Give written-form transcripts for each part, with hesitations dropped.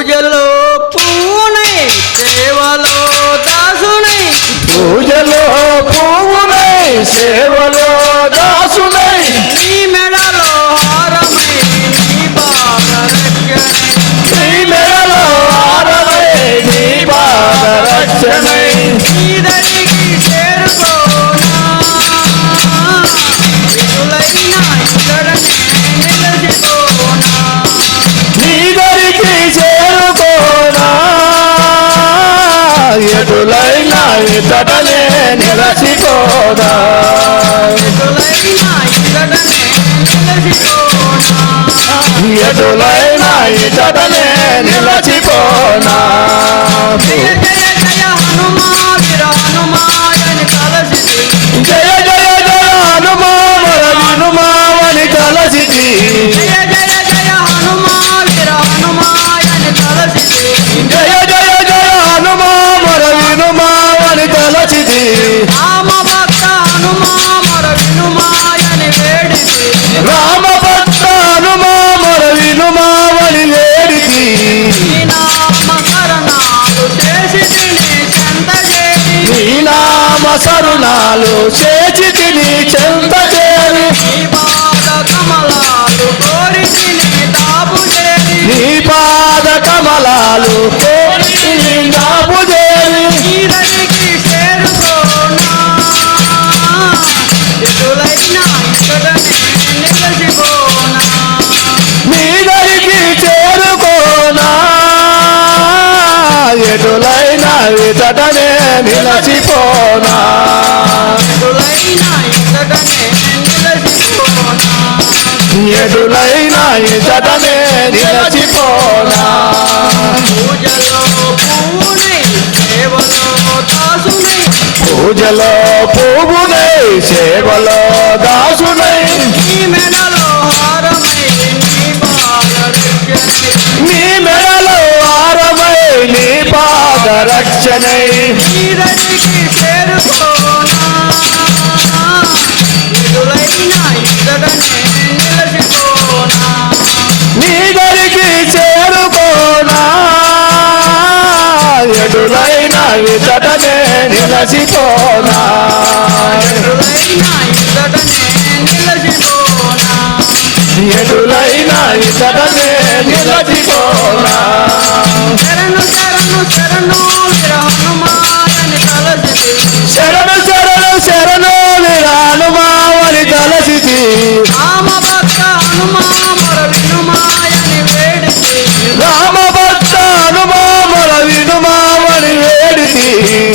పూజలో పూనై సేవలో దాసునై పూజలో పువ్వునై సేవలో దాసునై నీ మెడలో హారమై నీ పాద రక్షణై నీ మెడలో హారమై నీ పాద రక్షణై నీ దరికి చేరుకోనా ఎదులైనా ఇతడనే నిలచిపోనా నీ దరికి చేరుకోనా ఎటులైనా ఇతడనే నిలచిపోనా ఎదులైనా ఇతడనే నిలచిపోనా ఎటులైనా ఇతడనే నిలచిపోనా జయ జయ జయ హనుమా వీర హనుమాయని కలసితి జయ జయ జయ హనుమావర హనుమావని కలసితి జయ జయ జయ హనుమా వీర హనుమాయని కలసితి జయ జయ జయ హనుమావర హనుమావని కలసితి రామ భక్త హనుమా మర వినుమాయని వేడితి రామ భక్త హనుమావర హనుమావని వేడితి నీ నామ కరణాలు చేసి నీ చెంత చేరి నీ నామ సరుణాలు చేచితి నీ చెంత చేరి నీ పాద కమలాలు కోరితి నీ తాపు చేరి నీ పాద కమలాలు కోరి నీ నాపు చేరి నీ దరికి చేరుకోనా ఎదులైనా ఇతడనే నిలచిపోనా నీ దరికి చేరుకోనా ఎటులైనా ఇతడనే నిలచిపోనా ఎదులైనా ఇతడనే నిలచిపోనా ఎటులైనా ఇతడనే నిలచిపోనా పూజలో పూనై సేవలో దాసునై పూజలో పువ్వునై సేవలో దాసునై నీ మెడలో హారమై నీ పాద రక్షణై నీ మెడలో హారమై నీ పాద రక్షణై నీ దరికి చేరుకోనా ఎదులైనా ఇతడనే నిలచిపోనా నీ దరికి చేరుకోనా ఎటులైనా ఇతడనే నిలచిపోనా ఎదులైనా ఇతడనే నిలచిపోనా ఎటులైనా ఇతడనే నిలచిపోనా శరణు శరణు శరణు వీర హనుమాయని కలసితి శరణు శరణు శరణు హనుమావని తలసితి రామ భక్త హనుమా మొర వినుమాయని వేడితి రామ భక్త హనుమావర వినుమావని వేడితి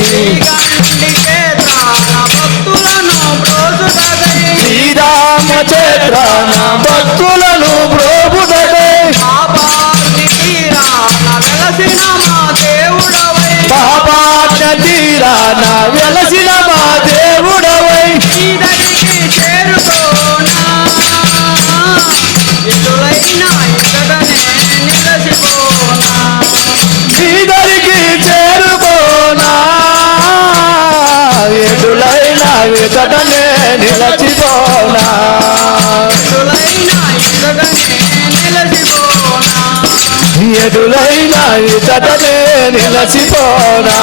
శ్రీగండి క్షేత్రాన భక్తులను బ్రోచుటకై శ్రీరామచంద్రాన భక్తులను ప్రోపుటకై పాపాగ్ని తీరాన వెలసిన మా దేవుడవై పాపాజ్ఞ తీరాన వెలసిన మా దేవుడవై నీ దరికి చేరుకోనా ఎదులైనా ఇతడనే నిలచిపోనా నీ దరికి చేరుకోనా ఎటులైనా ఇతడనే నిలచిపోనా ఎదులైనా ఇతడనే నిలచిపోనా ఎటులైనా ఇతడనే నిలచిపోనా